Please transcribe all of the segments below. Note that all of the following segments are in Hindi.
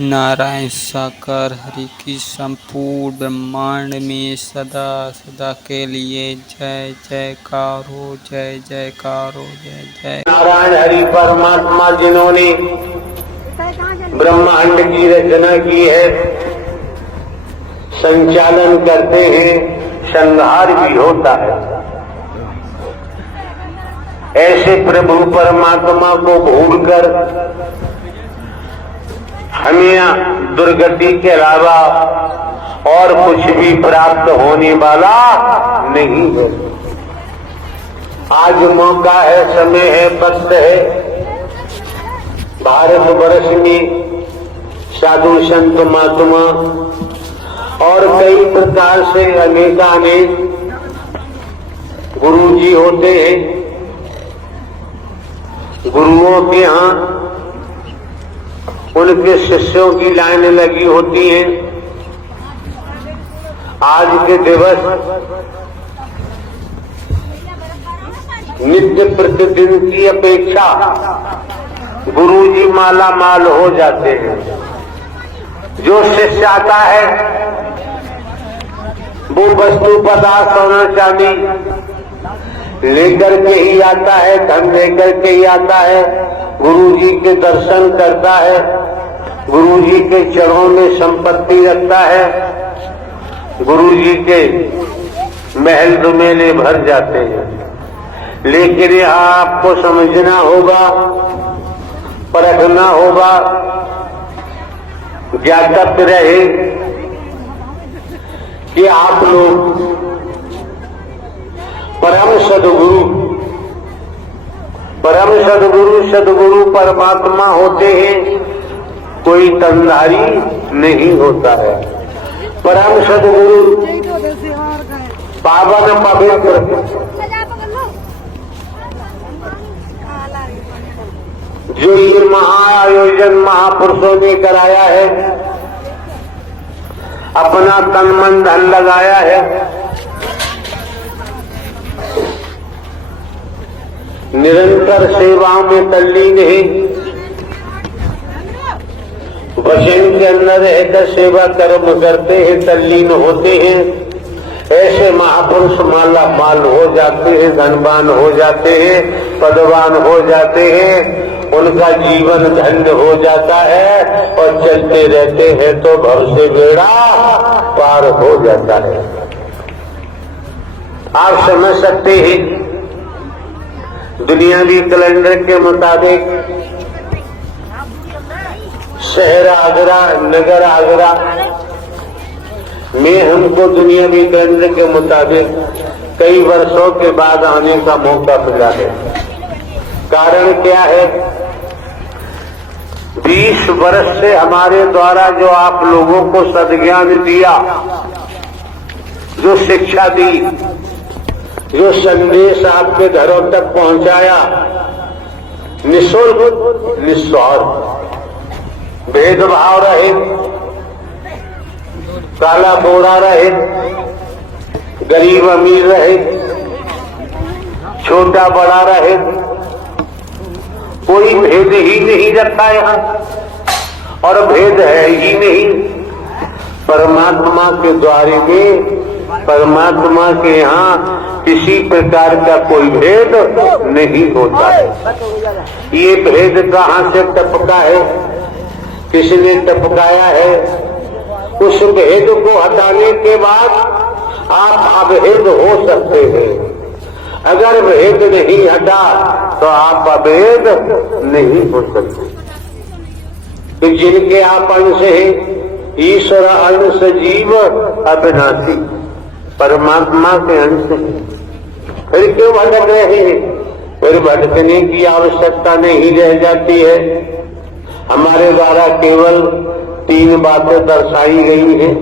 नारायण साकार हरि की संपूर्ण ब्रह्मांड में सदा सदा के लिए जय जयकार हो, जय जयकार हो, जय जय। नारायण हरि परमात्मा जिन्होंने ब्रह्मांड की रचना की है, संचालन करते हैं, संहार भी होता है। ऐसे प्रभु परमात्मा को भूलकर हमें दुर्गति के अलावा और कुछ भी प्राप्त होने वाला नहीं है। आज मौका है, समय है, वक्त है। भारतवर्ष में साधु संत महात्मा और कई प्रकार से अनेकानेक गुरु जी होते हैं। गुरुओं के यहाँ उनके शिष्यों की लाइन लगी होती है। आज के दिवस नित्य प्रतिदिन की अपेक्षा गुरु जी माला माल हो जाते हैं। जो शिष्य आता है वो वस्तु पदार्थ सोना चांदी लेकर के ही आता है, धन लेकर के ही आता है। गुरु जी के दर्शन करता है, गुरु जी के चरणों में संपत्ति रखता है, गुरु जी के महल दुमेले भर जाते हैं। लेकिन यहाँ आपको समझना होगा, परखना होगा, ज्ञातव्य रहे कि आप लोग परम सदगुरु परमात्मा होते हैं, कोई तंधारी नहीं होता है। परम सदगुरु पावन पवित्र जो ये महाआयोजन महापुरुषों ने कराया है, अपना तन मन धन लगाया है, निरंतर सेवाओं में तल्लीन है, वचन के अंदर रहकर सेवा कर्म करते हैं, तल्लीन होते हैं। ऐसे महापुरुष माला माल हो जाते हैं, धनवान हो जाते हैं, पदवान हो जाते हैं, उनका जीवन धन्य हो जाता है और चलते रहते हैं तो भव से बेड़ा पार हो जाता है। आप समझ सकते हैं, दुनियावी कैलेंडर के मुताबिक शहर आगरा, नगर आगरा में हमको दुनियावी कैलेंडर के मुताबिक कई वर्षों के बाद आने का मौका मिला है। कारण क्या है? 20 वर्ष से हमारे द्वारा जो आप लोगों को सद्ज्ञान दिया, जो शिक्षा दी, जो संदेश आपके घरों तक पहुंचाया, निःशुल्क निस्वार्थ, भेदभाव रहित, काला गोरा रहित, गरीब अमीर रहित, छोटा बड़ा रहित, कोई भेद ही नहीं रखा यहाँ और भेद है ही नहीं। परमात्मा के द्वारे में, परमात्मा के यहाँ किसी प्रकार का कोई भेद नहीं होता है। ये भेद कहाँ से टपका है, किसने टपकाया है? उस भेद को हटाने के बाद आप अभेद हो सकते हैं। अगर भेद नहीं हटा तो आप अभेद नहीं हो सकते। तो जिनके आप अंश हैं, ईश्वर अंश जीव अविनाशी, परमात्मा के अंश हैं, फिर क्यों भटक रहे हैं? फिर भटकने की आवश्यकता नहीं रह जाती है। हमारे द्वारा केवल 3 बातें दर्शाई गई हैं।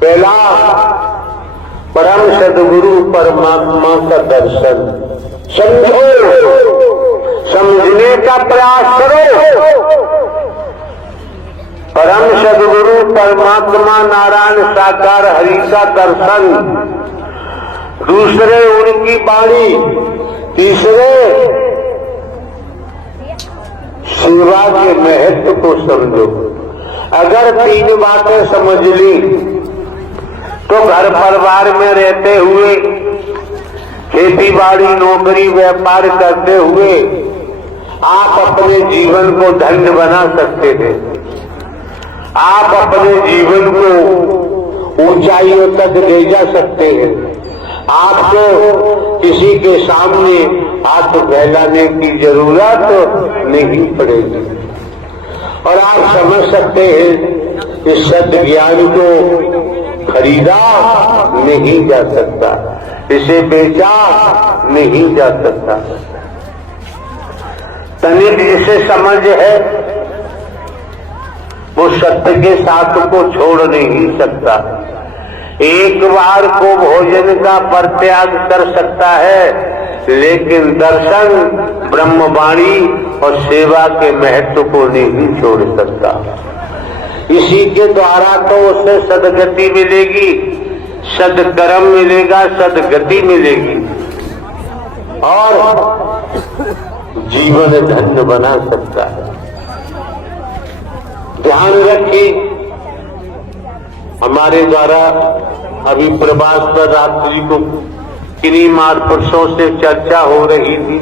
पहला, परम सदगुरु परमात्मा का दर्शन। समझो, समझने का प्रयास करो। परम सदगुरु परमात्मा नारायण साकार हरि का दर्शन, दूसरे उनकी वाणी, तीसरे सेवा के महत्व को समझो। अगर 3 बातें समझ ली तो घर परिवार में रहते हुए, खेती बाड़ी नौकरी व्यापार करते हुए आप अपने जीवन को धन्य बना सकते थे। आप अपने जीवन को ऊंचाइयों तक ले जा सकते हैं। आपको किसी के सामने हाथ फैलाने की जरूरत नहीं पड़ेगी और आप समझ सकते हैं कि सत्य ज्ञान को खरीदा नहीं जा सकता, इसे बेचा नहीं जा सकता। तनिक जिसे समझ है वो सत्य के साथ को छोड़ नहीं सकता। एक बार को भोजन का परित्याग कर सकता है, लेकिन दर्शन, ब्रह्मवाणी और सेवा के महत्व को नहीं छोड़ सकता। इसी के द्वारा तो उसे सदगति मिलेगी, सदकर्म मिलेगा, सदगति मिलेगी और जीवन धन्य बना सकता है। ध्यान रखिए, हमारे द्वारा अभी प्रवास पर रात्रि को किन्हीं महापुरुषों से चर्चा हो रही थी,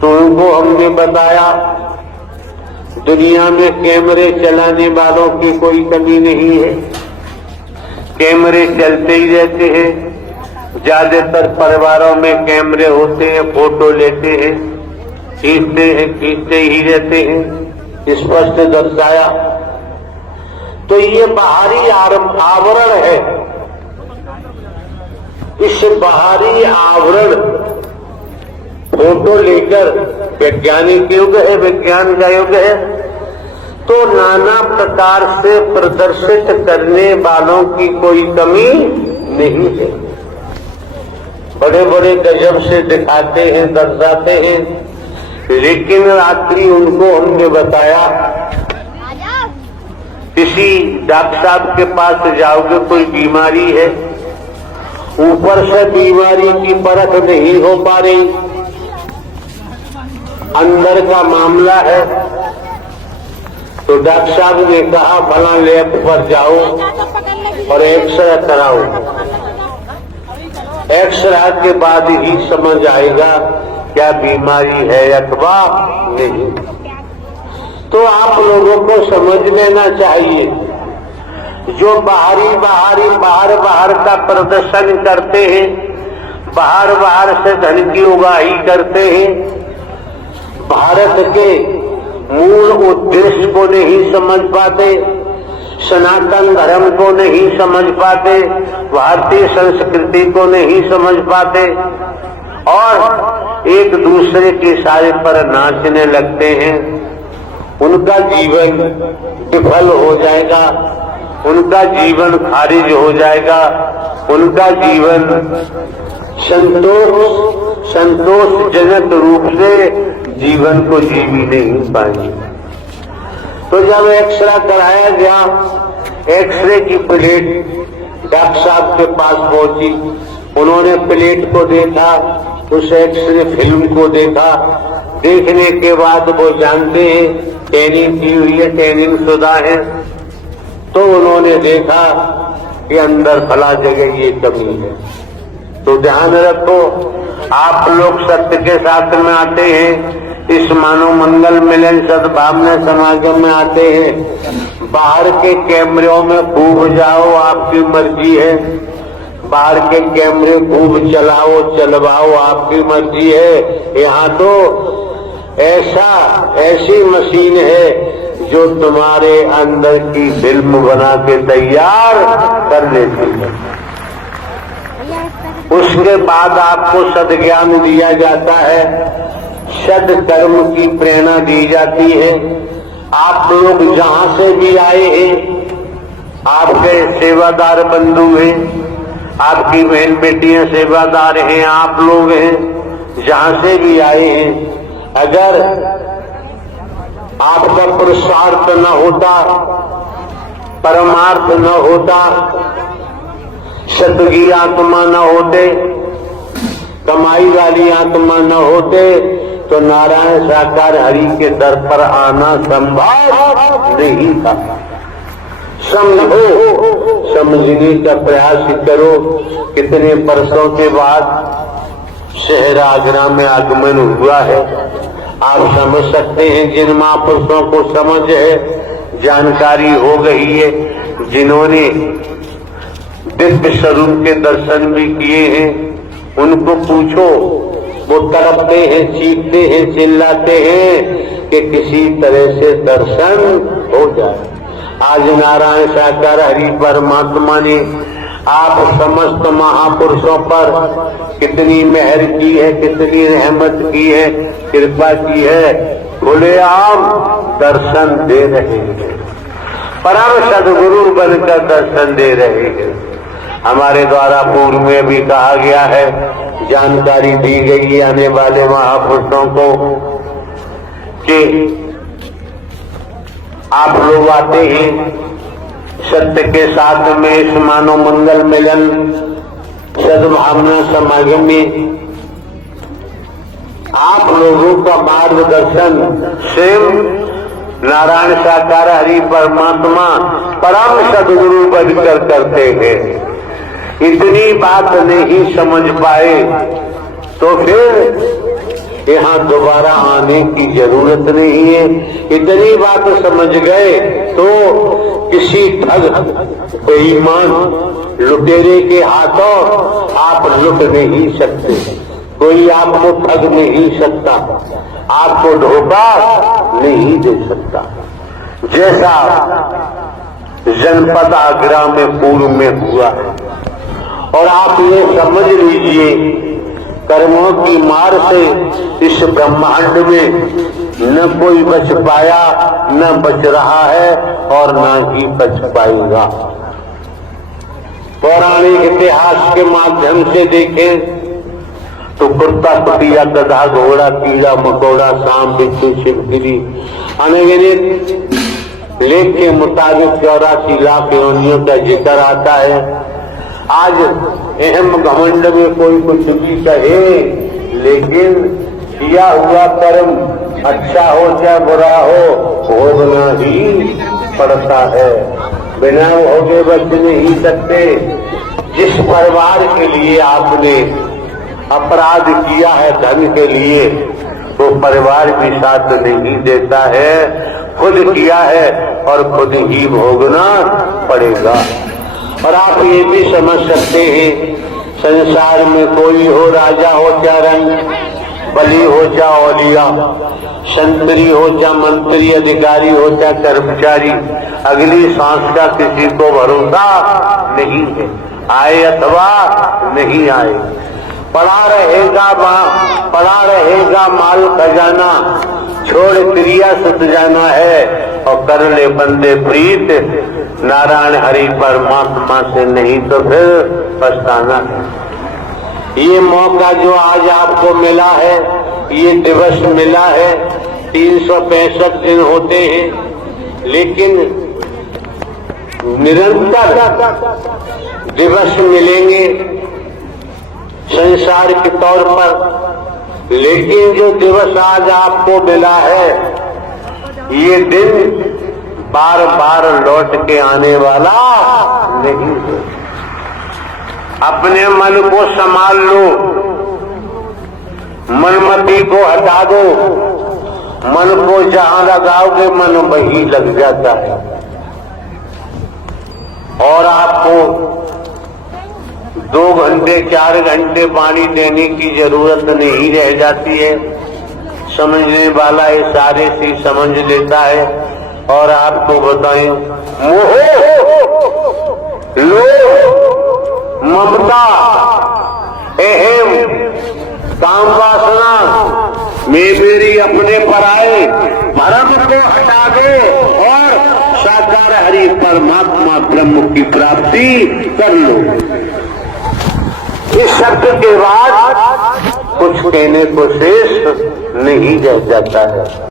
तो उनको हमने बताया दुनिया में कैमरे चलाने वालों की कोई कमी नहीं है। कैमरे चलते ही रहते हैं। ज्यादातर परिवारों में कैमरे होते हैं, फोटो लेते हैं, खींचते ही रहते हैं। स्पष्ट दर्शाया। तो ये बाहरी आवरण है। इस बाहरी आवरण फोटो लेकर वैज्ञानिक युग है, विज्ञान का युग है, तो नाना प्रकार से प्रदर्शित करने वालों की कोई कमी नहीं है। बड़े बड़े गजब से दिखाते हैं, दर्शाते हैं, लेकिन रात्रि उनको हमने बताया किसी डॉक्टर साहब के पास जाओगे, कोई बीमारी है, ऊपर से बीमारी की परख नहीं हो पा रही, अंदर का मामला है, तो डॉक्टर साहब ने कहा फला लैब पर जाओ और एक्सरे कराओ। एक्सरे के बाद ही समझ आएगा क्या बीमारी है अथवा नहीं। तो आप लोगों को समझ लेना चाहिए, जो बाहर का प्रदर्शन करते हैं, बाहर से धन की उगाही करते हैं, भारत के मूल उद्देश्य को नहीं समझ पाते, सनातन धर्म को नहीं समझ पाते, भारतीय संस्कृति को नहीं समझ पाते और एक दूसरे के सारे पर नाचने लगते हैं। उनका जीवन विफल हो जाएगा, उनका जीवन खारिज हो जाएगा, उनका जीवन संतोषजनक रूप से जीवन को जी भी नहीं पाएंगे। तो जब एक्सरे कराया गया, एक्सरे की प्लेट डॉक्टर साहब के पास पहुंची, उन्होंने प्लेट को देखा, उस एक्सरे फिल्म को देखा, देखने के बाद वो जानते हैं टैनिंग की हुई है, टैनिंग शुदा है, तो उन्होंने देखा कि अंदर फला जगह ये कमी है। तो ध्यान रखो, आप लोग सत्य के साथ में आते हैं, इस मानव मंगल मिलन सद्भावना समागम में आते हैं। बाहर के कैमरों में खूब जाओ, आपकी मर्जी है, बाहर के कैमरे खूब चलाओ चलवाओ, आपकी मर्जी है। यहाँ तो ऐसी मशीन है जो तुम्हारे अंदर की फिल्म बना के तैयार कर लेती है। उसके बाद आपको सद्ज्ञान दिया जाता है, सद्कर्म की प्रेरणा दी जाती है। आप लोग जहां से भी आए हैं, आपके सेवादार बंधु हैं, आपकी बहन बेटियां सेवादार हैं, आप लोग हैं, जहां से भी आए हैं, अगर आपका पुरुषार्थ न होता, परमार्थ न होता, सत्य की आत्मा न होते, कमाई वाली आत्मा न होते, तो नारायण साकार हरि के दर पर आना संभव नहीं था। समझो, समझने का प्रयास करो। कितने वर्षों के बाद शहर आगरा में आगमन हुआ है। आप समझ सकते हैं जिन महापुरुषों को समझ है, जानकारी हो गई है, जिन्होंने दिव्य स्वरूप के दर्शन भी किए हैं, उनको पूछो, वो तड़पते हैं, चीखते हैं, चिल्लाते हैं कि किसी तरह से दर्शन हो जाए। आज नारायण साकार हरि परमात्मा ने आप समस्त महापुरुषों पर कितनी मेहर की है, कितनी रहमत की है, कृपा की है, खुलेआम दर्शन दे रहे हैं, परम सदगुरु बनकर दर्शन दे रहे हैं। हमारे द्वारा पूर्व में भी कहा गया है, जानकारी दी गई है आने वाले महापुरुषों को कि आप लोग आते हैं सत्य के साथ में इस मानव मंगल मिलन सद्भावना समागम में आप लोगों का मार्गदर्शन स्वयं नारायण साकार हरि परमात्मा परम सदगुरु बनकर करते हैं। इतनी बात नहीं समझ पाए तो फिर यहाँ दोबारा आने की जरूरत नहीं है। इतनी बात समझ गए तो किसी ठग बेईमान लुटेरे के हाथों आप लुट नहीं सकते। कोई आपको ठग नहीं सकता, आपको धोखा नहीं दे सकता। जैसा जनपद आगरा में पूर्व में हुआ है, और आप ये समझ लीजिए कर्मों की मार से इस ब्रह्मांड में न कोई बच पाया, न बच रहा है और न ही बच पाएगा। पौराणिक इतिहास के माध्यम से देखें तो कुत्ता, कुटिया, गधा, घोड़ा, कीड़ा, मकोड़ा, सांप, बिच्छू, छिपकली, अनगिनत लेख के मुताबिक 84 लाख योनियों का जिक्र आता है। आज अहम घमंड में कोई कुछ भी कहे, लेकिन किया हुआ कर्म अच्छा हो चाहे बुरा हो, भोगना ही पड़ता है। बिना भोगे बच नहीं सकते। जिस परिवार के लिए आपने अपराध किया है धन के लिए, वो परिवार भी साथ नहीं देता है। खुद किया है और खुद ही भोगना पड़ेगा। और आप ये भी समझ सकते हैं, संसार में कोई हो, राजा हो चाहे रंग, बली हो चाहे औलिया, संतरी हो चाहे मंत्री, अधिकारी हो चाहे कर्मचारी, अगली सांस का किसी को भरोसा नहीं है, आए अथवा नहीं आए। पड़ा रहेगा माल खजाना, छोड़ क्रिया सुत जाना है, और कर ले बंदे प्रीत नारायण हरि परमात्मा से, नहीं तो फिर पछताना है। ये मौका जो आज आपको मिला है, ये दिवस मिला है, 365 दिन होते हैं, लेकिन निरंतर दिवस मिलेंगे संसार के तौर पर। लेकिन जो दिवस आज आपको मिला है, ये दिन बार बार लौट के आने वाला नहीं है। अपने मन को संभाल लो, मनमति को हटा दो। मन को जहां लगाओगे मन वहीं लग जाता है, और आपको 2 घंटे 4 घंटे पानी देने की जरूरत नहीं रह जाती है। समझने वाला इशारे से समझ लेता है। और आपको बताएं, मोह, लोभ, ममता, अहम, काम वासना में मेरी अपने पर आए, भरम को हटा दो और साकार हरि परमात्मा ब्रह्म की प्राप्ति कर लो। इस शब्द के बाद कुछ कहने को शेष नहीं रह जाता है।